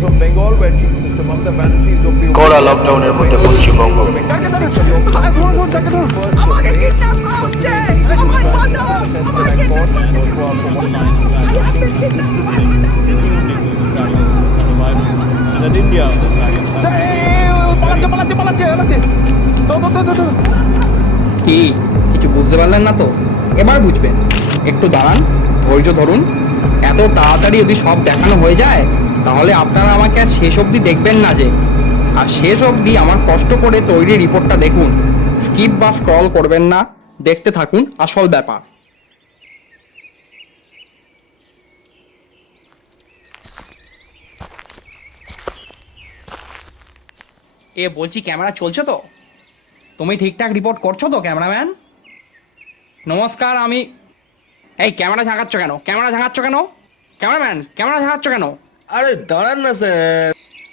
from Bengal, where Chief Minister Mamata Banerjee is of the কড়া লকডাউনের মধ্যে পশ্চিমবঙ্গ। আমাকে কিডন্যাপ করা হচ্ছে, আমার বাঁচাও, আমার কিডন্যাপ করা কি কিছু বুঝতে পারলেন না তো? এবার বুঝবেন, একটু দাঁড়ান, ধৈর্য ধরুন। এত তাড়াতাড়ি যদি সব দেখানো হয়ে যায় তাহলে আপনারা আমাকে আর শেষ অবধি দেখবেন না যে। আর শেষ অবধি আমার কষ্ট করে তৈরি রিপোর্টটা দেখুন, স্কিপ বা স্ক্রল করবেন না, দেখতে থাকুন আসল ব্যাপার। এ বলছি, ক্যামেরা চলছে তো? তুমি ঠিকঠাক রিপোর্ট করছো তো ক্যামেরাম্যান? নমস্কার, আমি এই ক্যামেরা ঝাঁকাচ্ছ কেন? ক্যামেরা ঝাঁকাচ্ছ কেন ক্যামেরাম্যান? ক্যামেরা ঝাঁকাচ্ছ কেন? আরে দাঁড়ান না স্যার,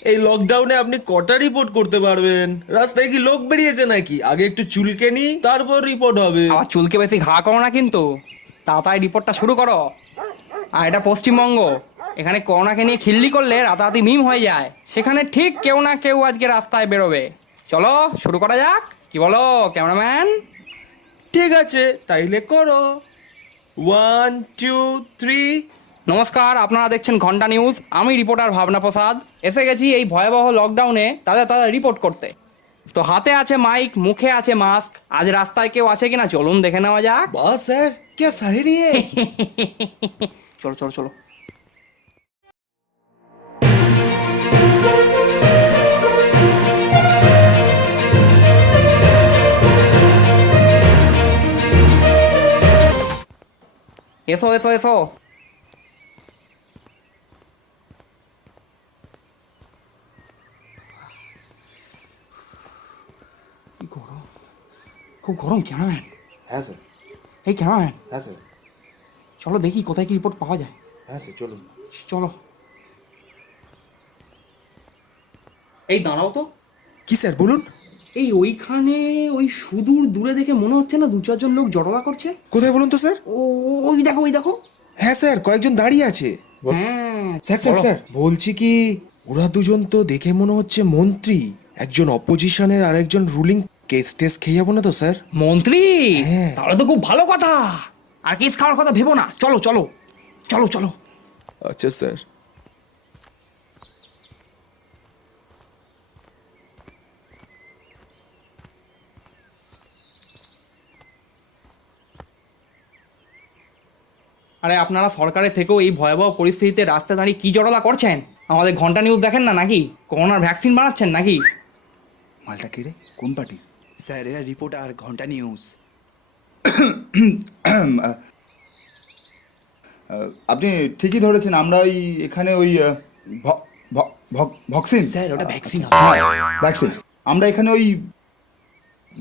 এই লকডাউনে আপনি কটা রিপোর্ট করতে পারবেন? রাস্তায় কি লোক বেরিয়েছে নাকি? আগে একটু চুলকে নি, তারপর রিপোর্ট হবে। আবার চুলকে বেশি ঘা করো না কিন্তু, তাড়াতাড়ি রিপোর্টটা শুরু করো। আর এটা পশ্চিমবঙ্গ, এখানে করোনাকে নিয়ে খিল্লি করলে রাতারাতি মিম হয়ে যায়। সেখানে ঠিক কেউ না কেউ আজকে রাস্তায় বেরোবে। চলো শুরু করা যাক, কি বলো ক্যামেরাম্যান? ঠিক আছে, তাইলে করো। 1 2 3। নমস্কার, আপনারা দেখছেন ঘন্টা নিউজ। আমি রিপোর্টার ভাবনা প্রসাদ এসে গেছি এই ভয়াবহ লকডাউনে তাদের রিপোর্ট করতে। তো হাতে আছে মাইক, মুখে আছে মাস্ক। আজ রাস্তায় কেউ আছে কিনা চলুন দেখে নেওয়া যাক। বাহ স্যার, क्या शायरी है। চলো চলো চলো। এসো এসো এসো। খুব গরম ক্যামেরাম্যান। হ্যাঁ স্যার, এই ক্যামেরাম্যান, হ্যাঁ স্যার, চলো দেখি কোথায় কি রিপোর্ট পাওয়া যায়। হ্যাঁ স্যার, চলুন। চলো। এই দাঁড়াও তো। কি স্যার বলুন? এই ওইখানে ওই সুদূর দূরে দেখে মনে হচ্ছে না দু চারজন লোক জড়োয়া করছে? কোথায় বলুন তো স্যার? ওই দেখো ওই দেখো। হ্যাঁ স্যার, কয়েকজন দাঁড়িয়ে আছে। হ্যাঁ স্যার স্যার বলো। স্যার, বলছি কি, ওরা দুজন তো দেখে মনে হচ্ছে মন্ত্রী। একজন অপোজিশনের আর একজন রুলিং। কেস টেস খেয়ে যাবো না তো স্যার? মন্ত্রী? হ্যাঁ। তাহলে তো খুব ভালো কথা। আর কেস খাওয়ার কথা ভেবো না, চলো চলো চলো চলো। আচ্ছা স্যার। আরে আপনারা সরকারের থেকেও এই ভয়াবহ পরিস্থিতিতে রাস্তায় দাঁড়িয়ে কি জড়লা করছেন? আমাদের ঘন্টা নিউজ দেখেন না নাকি? করোনার ভ্যাকসিন বানাচ্ছেন নাকি? মালটা কে রে? কোন পার্টি? স্যার, এরা রিপোর্টার, ঘন্টা নিউজ। আপনি ঠিকই ধরেছেন, আমরা ওই এখানে ওই ভ্যাকসিন। স্যার, ওটা ভ্যাকসিন হবে। ভ্যাকসিন, আমরা এখানে ওই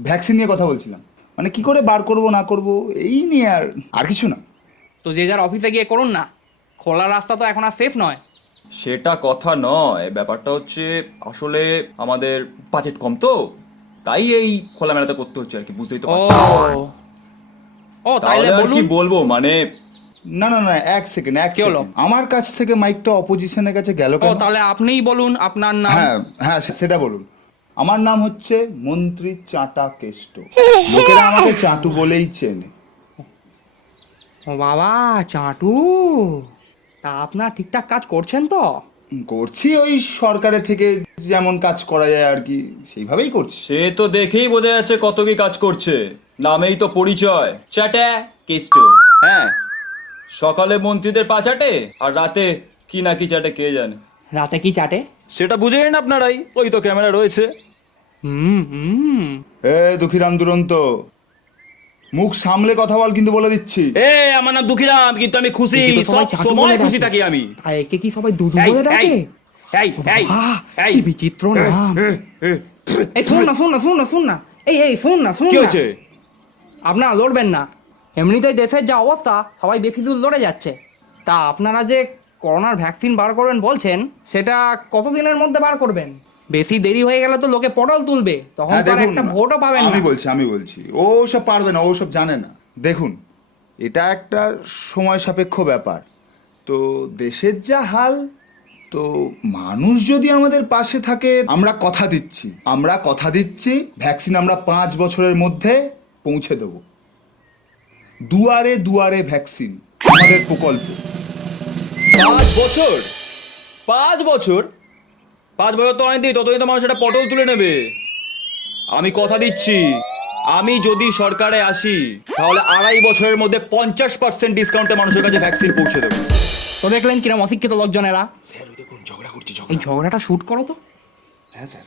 ভ্যাকসিন নিয়ে কথা বলছিলাম। মানে কি করে বার করব না করব এই নিয়ে, আর কিছু না। তো যে যার অফিসে গিয়ে করুন না, খোলা রাস্তা তো এখন আর সেফ নয়। সেটা কথা নয়, ব্যাপারটা হচ্ছে আসলে আমাদের বাজেট কম তো, তাই এই খোলামেলাতে করতে হচ্ছে আর কি, বুঝতেই তো ও পারছেন। ও তাইলে তাহলে আর কি বলুন। বলবো, মানে না না না, এক সেকেন্ড এক কি হলো? সেকেন্ড, আমার কাছ থেকে মাইকটা অপোজিশনের কাছে গেল ও কেন? তাহলে আপনিই বলুন আপনার নাম। হ্যাঁ হ্যাঁ, সেটা বলুন। আমার নাম হচ্ছে মন্ত্রী চাটা কেষ্ট। লোকেরা আমাকে চাটু বলেই চেনে। ও বাবা, চাটু। তা আপনার ঠিকঠাক কাজ করছেন তো? করছি ওই সরকারের থেকে যেমন কাজ করা যায় আর কি, সেইভাবেই করছি। সে তো দেখেই বোঝা যাচ্ছে কত কি কাজ করছে, নামেই তো পরিচয়, চ্যাটা কেষ্ট। হ্যাঁ, সকালে মন্ত্রীদের পা চাটে আর রাতে কি না কি চাটে কে জানে। রাতে কি চাটে? সেটা বুঝে নিন আপনারাই, ওই তো ক্যামেরা রয়েছে। হুম। এ দুঃখীরাম দুরন্ত, মুখ সামলে কথা বল কিন্তু বলে দিচ্ছি। এ আমার নাম দুঃখীরাম, কিন্তু আমি খুশি, একে তো সবাই সব চাটু সময় বলে খুশি ডাকে। থাকি আমি। আর একে কি সবাই দুধু এই, বলে ডাকে? এই, এই, বাহ, এই। কি বিচিত্র নাম। এই শোন না শোন না শোন না শোন না, এই শোন না শোন কি না। হয়েছে? আপনারা লড়বেন না, এমনিতেই দেশের যা অবস্থা সবাই বেফিজুল লড়ে যাচ্ছে। তা আপনারা যে করোনার ভ্যাকসিন বার করবেন বলছেন, সেটা কতদিনের মধ্যে বার করবেন? বেশি দেরি হয়ে গেলে তো লোকে পটল তুলবে, তখন হ্যাঁ তো আর দেখুন, একটা ভোটও পাবেন না। আমি বলছি ও সব পারবে না, ও সব জানে না। দেখুন, এটা একটা সময় সাপেক্ষ ব্যাপার। তো দেশের যা হাল, তো মানুষ যদি আমাদের পাশে থাকে, আমরা কথা দিচ্ছি ভ্যাকসিন আমরা 5 বছরের মধ্যে পৌঁছে দেব। দুয়ারে দুয়ারে ভ্যাকসিন আমাদের প্রকল্প। 5 বছর 5 বছর 5 বছর তো অনেকদিন, ততদিন তো মানুষ একটা পটল তুলে নেবে। আমি কথা দিচ্ছি, আমি যদি সরকারে আসি তাহলে 2.5 বছরের মধ্যে 50% ডিসকাউন্টে মানুষের কাছে ভ্যাকসিন পৌঁছে দেবো। তো দেখলেন কিরম অশিক্ষিত লোকজন এরা। স্যার ওই দেখুন ঝগড়া করছে এই ঝগড়াটা শুট করো তো। হ্যাঁ স্যার।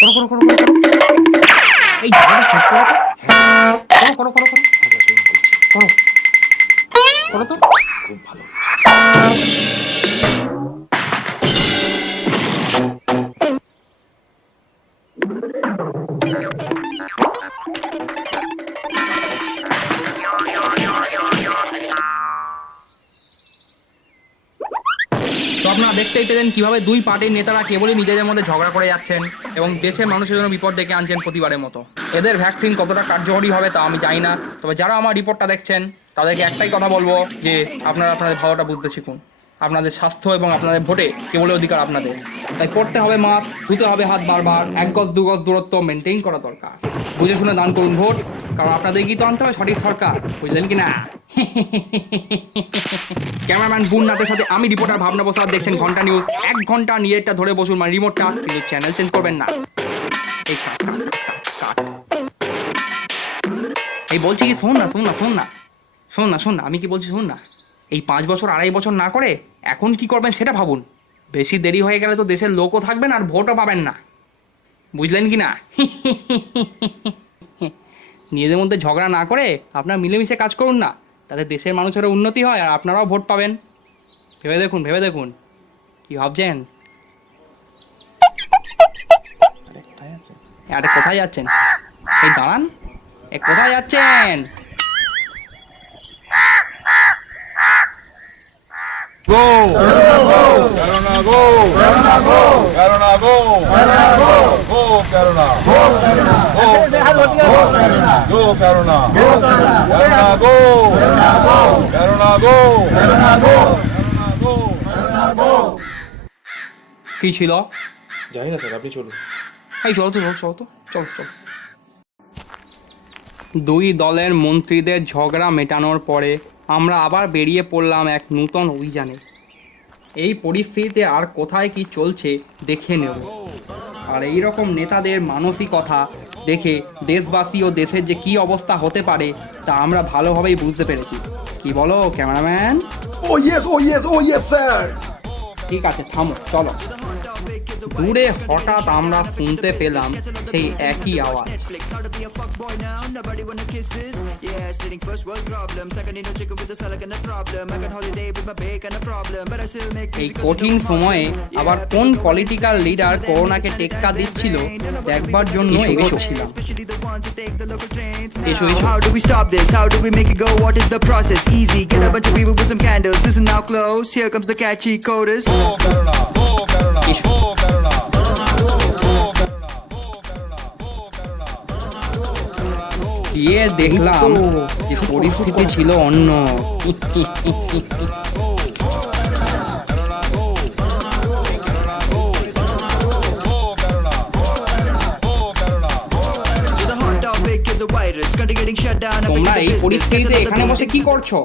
করো করো করো করো করো। এই ঝগড়াটা শুট করো তো। করো করো করো করো হ্যাঁ স্যার শুনুন করছি। করো করো তো। খুব ভালো। তো আপনারা দেখতেই পেলেন কিভাবে দুই পার্টির নেতারা কেবলই নিজেদের মধ্যে ঝগড়া করে যাচ্ছেন এবং দেশের মানুষের জন্য বিপদ ডেকে আনছেন প্রতিবারের মতো। এদের ভ্যাকসিন কতটা কার্যকরী হবে তা আমি জানি না, তবে যারা আমার রিপোর্টটা দেখছেন তাদেরকে একটাই কথা বলবো যে আপনারা আপনাদের ভালোটা বুঝতে শিখুন। আপনাদের স্বাস্থ্য এবং আপনাদের ভোটে কেবলই অধিকার আপনাদের, তাই পড়তে হবে মাস্ক, ধুতে হবে হাত বারবার, 1 গজ 2 গজ দূরত্ব মেনটেন করা দরকার। বুঝে শুনে দান করুন ভোট, কারণ আপনাদেরকেই তো আনতে হবে সঠিক সরকার, বুঝলেন কি না? ক্যামেরাম্যান বুননাথের সাথে আমি রিপোর্টার ভাবনা প্রসাদ, দেখছেন ঘন্টা নিউজ। 1 ঘন্টা নিজেরটা ধরে বসুন, মানে রিমোটটা, কিন্তু চ্যানেল চেঞ্জ করবেন না। এই কাট কাট কাট কাট। এই বলছি কি, শোন না শোন না শোন না শোন না শোন না আমি কি বলছি শোন না। এই 5 বছর 2.5 বছর না করে এখন কি করবেন সেটা ভাবুন। বেশি দেরি হয়ে গেলে তো দেশের লোকও থাকবেন আর ভোটও পাবেন না, বুঝলেন কি না? নিজেদের মধ্যে ঝগড়া না করে আপনারা মিলেমিশে কাজ করুন না, তাতে দেশের মানুষেরও উন্নতি হয় আর আপনারাও ভোট পাবেন। ভেবে দেখুন কি ভাবছেন? আরে কোথায় যাচ্ছেন? এই দাঁড়ান, কোথায় যাচ্ছেন? কি ছিল জানি না স্যার, আপনি চলুন। এই চলো তো চলো তো চলো চলো। দুই দলের মন্ত্রীদের ঝগড়া মেটানোর পরে আমরা আবার বেরিয়ে পড়লাম এক নূতন অভিযানে। এই পরিস্থিতিতে আর কোথায় কি চলছে দেখে নেব, আর এই রকম নেতাদের মানসিকতা দেখে দেশবাসী ও দেশের যে কি অবস্থা হতে পারে তা আমরা ভালোভাবেই বুঝতে পেরেছি। কি বলো ক্যামেরাম্যান? ও ইয়েস স্যার। ঠিক আছে থামো, চলো। দূরে হঠাৎ আমরা শুনতে পেলাম সেই একই আওয়াজ। এই কঠিন সময়ে আবার কোন পলিটিক্যাল লিডার করোনাকে টেক্কা দিচ্ছিল দেখবার জন্য এগোচ্ছিলাম। এসো এসো। How do we stop this? How do we make it go? What is the process? Easy, get a bunch of people with some candles. Listen now close, here comes the catchy chorus. গিয়ে দেখলাম যে পরিস্থিতি ছিল অন্য। তোমরা এই পরিস্থিতিতে এখানে বসে কি করছো?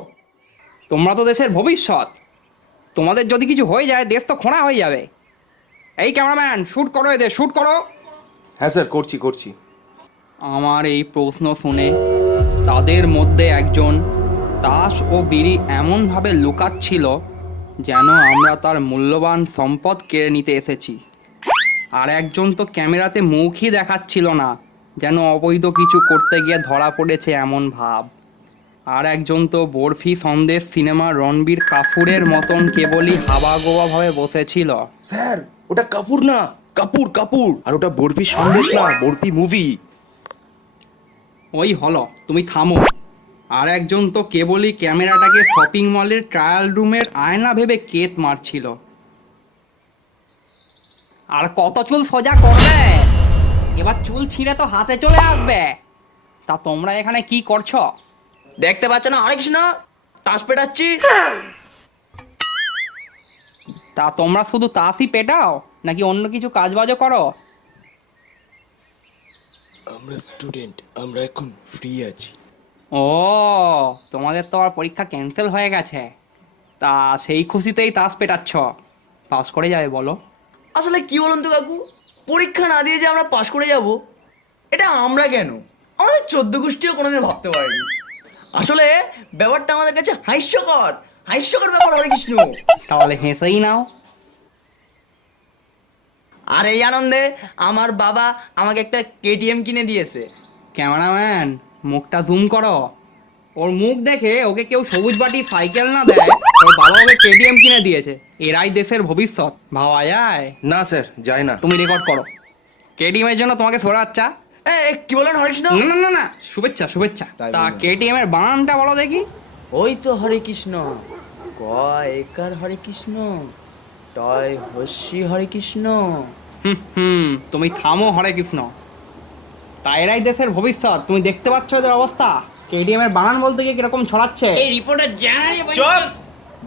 তোমরা তো দেশের ভবিষ্যৎ, তোমাদের যদি কিছু হয়ে যায় দেশ তো খোঁড়া হয়ে যাবে। এই ক্যামেরাম্যান শুট করো, এদের শুট করো। হ্যাঁ স্যার, করছি। আমার এই প্রশ্ন শুনে তাদের মধ্যে একজন তাস ও বিড়ি এমনভাবে লুকাচ্ছিল যেন আমরা তার মূল্যবান সম্পদ কেড়ে নিতে এসেছি, আর একজন তো ক্যামেরাতে মুখই দেখাচ্ছিল না, যেন অবৈধ কিছু করতে গিয়ে ধরা পড়েছে এমন ভাব, আর একজন তো বরফি সন্দেশ সিনেমা রণবীর কাপুরের মতন কেবলই হাবাগোবাভাবে বসেছিল। স্যার ওটা কাপুর না, কাপুর। আর ওটা বরফি সন্দেশ না, বরফি মুভি। ওই হলো, তুমি থামো। আর একজন তো কেবলই ক্যামেরাটাকে শপিং মলের ট্রায়াল রুমের আয়না ভেবে কেত মারছিল। আর কত চুল সোজা করবে? এবার চুল ছিঁড়ে তো হাতে চলে আসবে। তা তোমরা এখানে কি করছো? দেখতে পাচ্ছ না হরে কৃষ্ণ তাস পেটাচ্ছি? তা তোমরা শুধু তাসই পেটাও নাকি অন্য কিছু কাজবাজও করো? আমরা স্টুডেন্ট, আমরা এখন ফ্রি আছি। ও, তোমাদের তো আর পরীক্ষা ক্যান্সেল হয়ে গেছে, তা সেই খুশিতেই তাস পেটাচ্ছ। পাস করে যাবে বলো? আসলে কি বলুন তো কাকু, পরীক্ষা না দিয়ে যে আমরা পাশ করে যাব, এটা আমরা কেন, আমাদের 14 গোষ্ঠীও কোনোদিন ভাবতে পারিনি। আসলে ব্যাপারটা আমাদের কাছে হাস্যকর ব্যাপার হরে কৃষ্ণ। তাহলে হেসেই নাও। আর এই আনন্দে আমার বাবা আমাকে একটা কেটিএম কিনে দিয়েছে। ক্যামেরাম্যান, মুখটা জুম করো। ওর মুখ দেখে ওকে কেউ সবুজ বাটি সাইকেল না দেয়, ওর বাবা ওকে কেটিএম কিনে দিয়েছে। এরাই দেশের ভবিষ্যৎ, ভাবা যায়? না স্যার, যায় না। তুমি রেকর্ড করো। কেটিএম এর জন্য তোমাকে সরাচ্ছা। কি বলেন হরে কৃষ্ণ? না না না, শুভেচ্ছা শুভেচ্ছা। তাই তা বলুন। কেটিএম এর বানানটা বলো দেখি। ওই তো হরে কৃষ্ণ, ক একার হরে কৃষ্ণ, টয় হস্যি হরে কৃষ্ণ। তুমি থামো হরে কৃষ্ণ। তা এরাই দেশের ভবিষ্যৎ, তুমি দেখতে পাচ্ছ এদের অবস্থা। কেটিএম এর বানান বলতে গিয়ে কিরকম ছড়াচ্ছে। এই রিপোর্টার জানাই চল,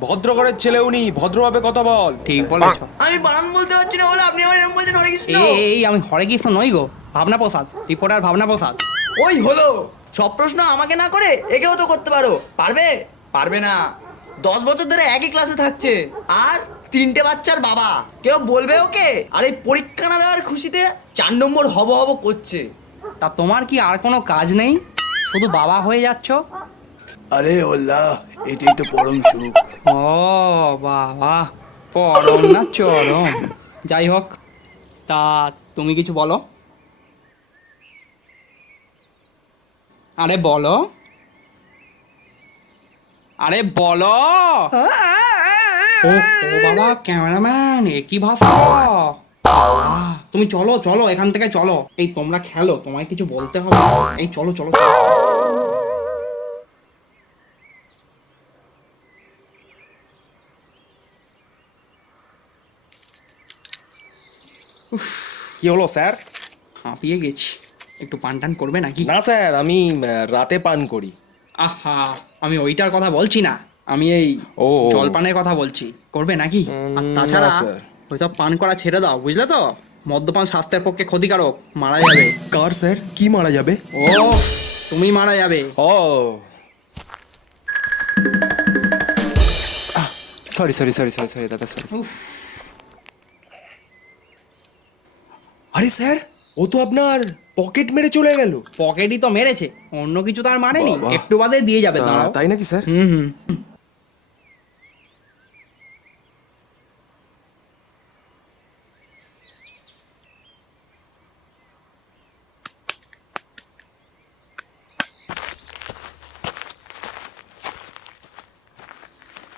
ভদ্র ঘরের ছেলে উনি, ভদ্রভাবে কথা বল। ঠিক বলেছো। আমি বানান বলতে পারছি না বলে আপনি আমার এরকম বলছেন হরে কৃষ্ণ। এই আমি হরে কৃষ্ণ নই গো, ভাবনা প্রসাদ, রিপোর্টার ভাবনা প্রসাদ। ওই হলো, সব প্রশ্ন আমাকে না করে একেও তো করতে পারো। পারবে না। 10 বছর ধরে একই ক্লাসে থাকছে, আর 3টে বাচ্চার বাবা। কেউ বলবে ওকে? আর এই পরীক্ষা না দেওয়ার খুশিতে 4 নম্বর হব করছে। তা তোমার কি আর কোনো কাজ নেই, শুধু বাবা হয়ে যাচ্ছ? আরে ওল্লাহ, এটাই তো পরম সুখ। ও বাবা, পরম না চরম। যাই হোক, তা তুমি কিছু বলো। আরে বলো, আরে বলো। ও বাবা, ক্যামেরাম্যান, এ কি ভাষা? তুমি চলো চলো, এখান থেকে চলো। এই তোমরা খেলো, তোমায় কিছু বলতে হবে। এই চলো চলো চলো। কি হলো স্যার? হাঁপিয়ে গেছি, একটু পান টান করবে নাকি? না স্যার, আমি রাতে পান করি। আহা, আমি ওইটার কথা বলছি না, আমি এই ও। জলপানের কথা বলছি। করবে নাকি? আর তাছাড়া না, স্যার। ওইসব পান করা ছেড়ে দাও, বুঝলে তো? মদ্যপান স্বাস্থ্যের পক্ষে ক্ষতিকারক, মারা যাবে। কার স্যার? কি মারা যাবে? ও, তুমি মারা যাবে। ও সরি দাদা, সরি। আরে স্যার, ও তো আপনার পকেট মেরে চলে গেল। পকেটই তো মেরেছে, অন্য কিছু তার মারেনি। বাবা। একটু বাদে দিয়ে যাবে, দাঁড়াও। তাই নাকি স্যার? হুম।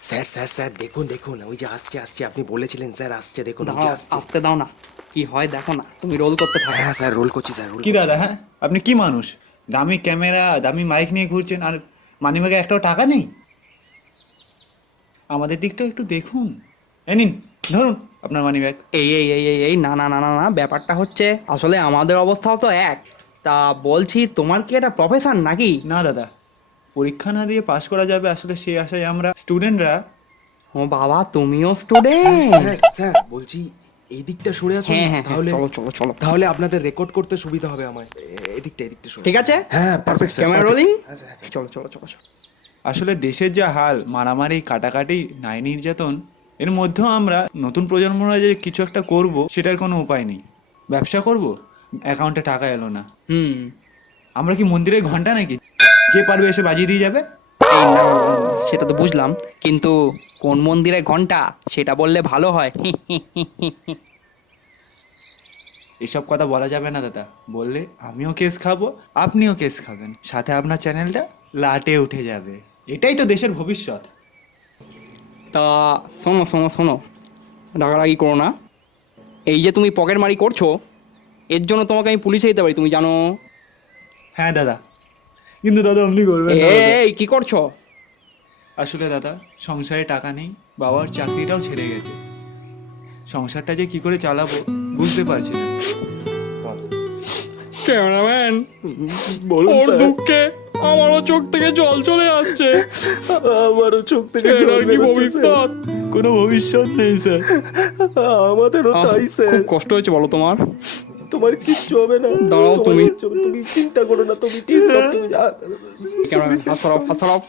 স্যার স্যার স্যার, দেখুন দেখুন, ওই যে আসছে আসছে, আপনি বলেছিলেন স্যার আসছে, দেখুন ওই যে দাঁড়াও, আসছে। আসতে দাও না, কি হয় দেখো না। তুমি রোল করতে থাকো। হ্যাঁ স্যার, রোল করছি স্যার, রোল কি দাদা, হ্যাঁ আপনি কি মানুষ? দামি ক্যামেরা, দামি মাইক নিয়ে ঘুরছেন, আর মানিব্যাগে একটাও টাকা নেই? আমাদের দিকটাও একটু দেখুন। এই নিন, ধরুন আপনার মানিব্যাগ। এই না না না না না, ব্যাপারটা হচ্ছে আসলে আমাদের অবস্থাও তো এক। তা বলছি, তোমার কি এটা প্রফেশন নাকি? না দাদা, পরীক্ষা না দিয়ে পাশ করা যাবে আসলে সেই আশায় আমরা স্টুডেন্টরা। ও বাবা, তুমিও স্টুডেন্ট? স্যার স্যার, বলছি এই দিকটা সরে আসুন হ্যাঁ না, হ্যাঁ, তাহলে চলো চলো চলো। তাহলে আপনাদের রেকর্ড করতে সুবিধা হবে আমার। এদিকটা সরে ঠিক আসুন। আছে, হ্যাঁ, perfect sir, camera perfect। Rolling. হ্যাঁ স্যার, হ্যাঁ স্যার। চলো চলো চলো চলো। আসলে দেশের যা হাল, মারামারি, কাটাকাটি, নারী নির্যাতন, এর মধ্যেও আমরা নতুন প্রজন্মরা যে কিছু একটা করব, সেটার কোনো উপায় নেই। ব্যবসা করব, অ্যাকাউন্টে টাকা এলো না। আমরা কি মন্দিরের ঘন্টা নাকি, যে পারবে এসে বাজিয়ে দিয়ে যাবে? এই না, সেটা তো বুঝলাম, কিন্তু কোন মন্দিরে ঘন্টা সেটা বললে ভালো হয়। এসব কথা বলা যাবে না দাদা, বললে আমিও কেস খাবো, আপনিও কেস খাবেন, সাথে আপনার চ্যানেলটা লাটে উঠে যাবে। এটাই তো দেশের ভবিষ্যৎ। তা শোনো শোনো শোনো, রাগারাগি করো না। এই যে তুমি পকেট মারি করছো, এর জন্য তোমাকে আমি পুলিশে দিতে পারি, তুমি জানো? হ্যাঁ দাদা, কিন্তু দাদা আপনি করবেন না দাদা। এই কি করছো? আসলে দাদা, সংসারে টাকা নেই, বাবার চাকরিটাও ছেড়ে গেছে, সংসারটা যে কি করে চালাবো বুঝতে পারছি না। ক্যামেরাম্যান, বলুন ওর স্যার। দুঃখে আমারও চোখ থেকে জল চলে আসছে। আমারও চোখ থেকে জল ছেলেটার কি বেরোচ্ছে, ভবিষ্যৎ, কোনো ভবিষ্যৎ নেই স্যার। আমাদেরও তাই স্যার। খুব কষ্ট হয়েছে বলো তোমার? তোমার কিচ্ছু হবে না। দাঁড়াও তোমার তুমি। কিচ্ছু হবে না, তুমি চিন্তা করো না, তুমি ঠিক তুমি ক্যামেরাম্যান, হাত সরাও, হাত সরাও।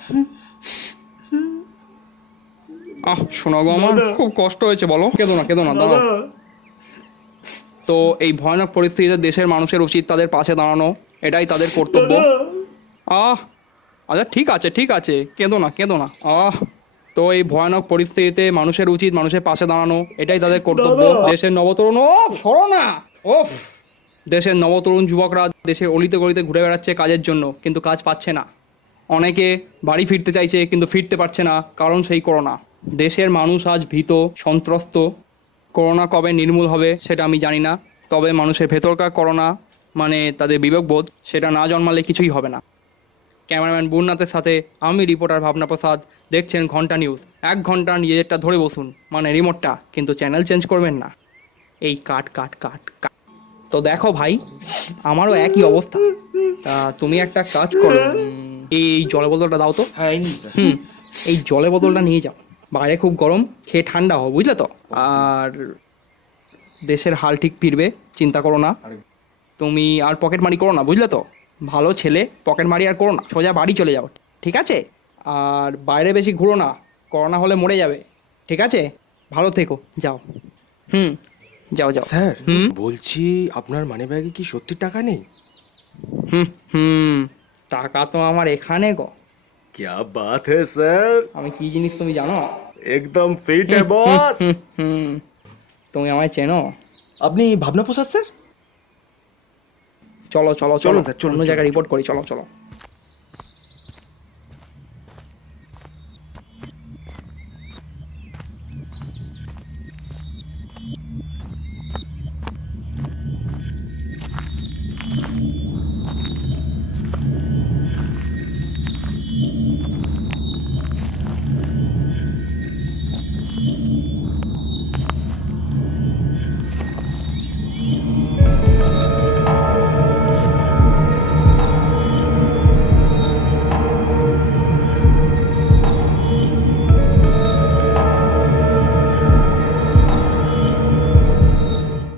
শোনো গো, আমার খুব কষ্ট হয়েছে, বলো। কেঁদো না, কেঁদো না, দাঁড়াও। তো এই ভয়ানক পরিস্থিতিতে দেশের মানুষের উচিত তাদের পাশে দাঁড়ানো, এটাই তাদের কর্তব্য। আচ্ছা ঠিক আছে, ঠিক আছে, কেঁদো না, কেঁদো না। তো এই ভয়ানক পরিস্থিতিতে মানুষের উচিত মানুষের পাশে দাঁড়ানো, এটাই তাদের কর্তব্য। দেশের নবতরুণ, সরো না, দেশের নবতরুণ যুবকরা দেশের অলিতে গলিতে ঘুরে বেড়াচ্ছে কাজের জন্য, কিন্তু কাজ পাচ্ছে না। অনেকে বাড়ি ফিরতে চাইছে কিন্তু ফিরতে পারছে না, কারণ সেই করোনা। দেশের মানুষ আজ ভীত, সন্ত্রস্ত। করোনা কবে নির্মূল হবে সেটা আমি জানি না, তবে মানুষের ভেতরকার করোনা মানে তাদের বিবেকবোধ, সেটা না জন্মালে কিছুই হবে না। ক্যামেরাম্যান বুননাথের সাথে আমি রিপোর্টার ভাবনা প্রসাদ, দেখছেন ঘন্টা নিউজ। 1 ঘন্টা নিজেরটা ধরে বসুন, মানে রিমোটটা, কিন্তু চ্যানেল চেঞ্জ করবেন না। এই কাট কাট কাট কাট। তো দেখো ভাই, আমারও একই অবস্থা। তা তুমি একটা কাজ করো, এই জলের বোতলটা দাও তো। হ্যাঁ এই নিন স্যার। এই জলের বোতলটা নিয়ে যাও, বাইরে খুব গরম, খেয়ে ঠান্ডা হও, বুঝলে তো। আর দেশের হাল ঠিক ফিরবে, চিন্তা করো না। তুমি আর পকেট মারি করো না, বুঝলে তো। ভালো ছেলে, পকেট মারি আর করো না, সোজা বাড়ি চলে যাও, ঠিক আছে। আর বাইরে বেশি ঘুরো না, করোনা হলে মরে যাবে, ঠিক আছে। ভালো থেকো, যাও। যাও যাও। স্যার বলছি, আপনার মানি ব্যাগে কি সত্যি টাকা নেই? টাকা তো আমার এখানে গো। क्या बात है सर, আমি কি জিনিস তুমি জানো? एकदम फिट है बॉस। তুমি আমায় চেনো? আপনি ভাবনা প্রসাদ স্যার? চলো চলো চলো চলুন স্যার, চলুন, অন্য জায়গায় চলুন, রিপোর্ট করি, চলো চলো।